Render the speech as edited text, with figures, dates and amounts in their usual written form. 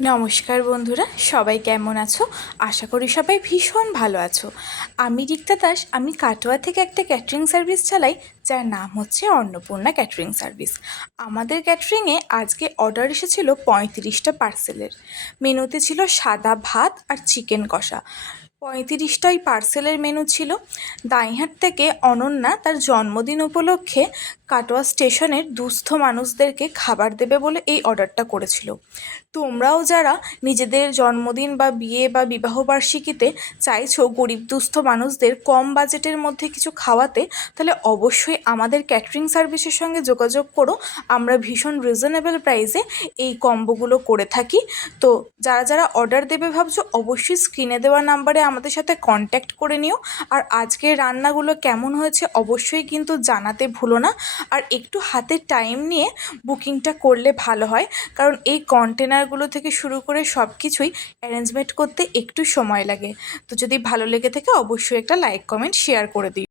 নমস্কার বন্ধুরা, সবাই কেমন আছো? আশা করি সবাই ভীষণ ভালো আছো। আমি রিক্তা দাস। আমি কাটোয়া থেকে একটা ক্যাটারিং সার্ভিস চালাই, যার নাম হচ্ছে অন্নপূর্ণা ক্যাটারিং সার্ভিস। আমাদের ক্যাটারিংয়ে আজকে অর্ডার এসেছিল 35টা পার্সেলের। মেনুতে ছিল সাদা ভাত আর চিকেন কষা। 35টাই পার্সেলের মেনু ছিল। দাঁইহাট থেকে অনন্যা তার জন্মদিন উপলক্ষে কাটোয়া স্টেশনের দুস্থ মানুষদেরকে খাবার দেবে বলে এই অর্ডারটা করেছিল। তোমরাও যারা নিজেদের জন্মদিন বা বিয়ে বা বিবাহবার্ষিকীতে চাইছো গরিব দুস্থ মানুষদের কম বাজেটের মধ্যে কিছু খাওয়াতে, তাহলে অবশ্যই আমাদের ক্যাটারিং সার্ভিসের সঙ্গে যোগাযোগ করো। আমরা ভীষণ রিজনেবল প্রাইসে এই কম্বোগুলো করে থাকি। তো যারা যারা অর্ডার দেবে ভাবছো, অবশ্যই স্ক্রিনে দেওয়া নাম্বারে আমাদের সাথে কন্ট্যাক্ট করে নিও। আর আজকের রান্নাগুলো কেমন হয়েছে অবশ্যই কিন্তু জানাতে ভুলো না। আর একটু হাতে টাইম নিয়ে বুকিংটা করলে ভালো হয়, কারণ এই কন্টেনারগুলো থেকে শুরু করে সব কিছুই অ্যারেঞ্জমেন্ট করতে একটু সময় লাগে। তো যদি ভালো লেগে থাকে অবশ্যই একটা লাইক কমেন্ট শেয়ার করে দিও।